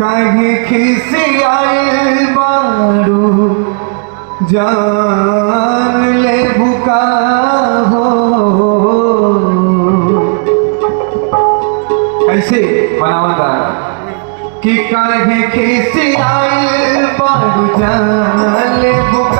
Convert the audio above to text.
काहे खिसियाइल बारू जान ले भुका हो। ऐसे बनावता कि काहे खिसियाइल बारू जान ले भुका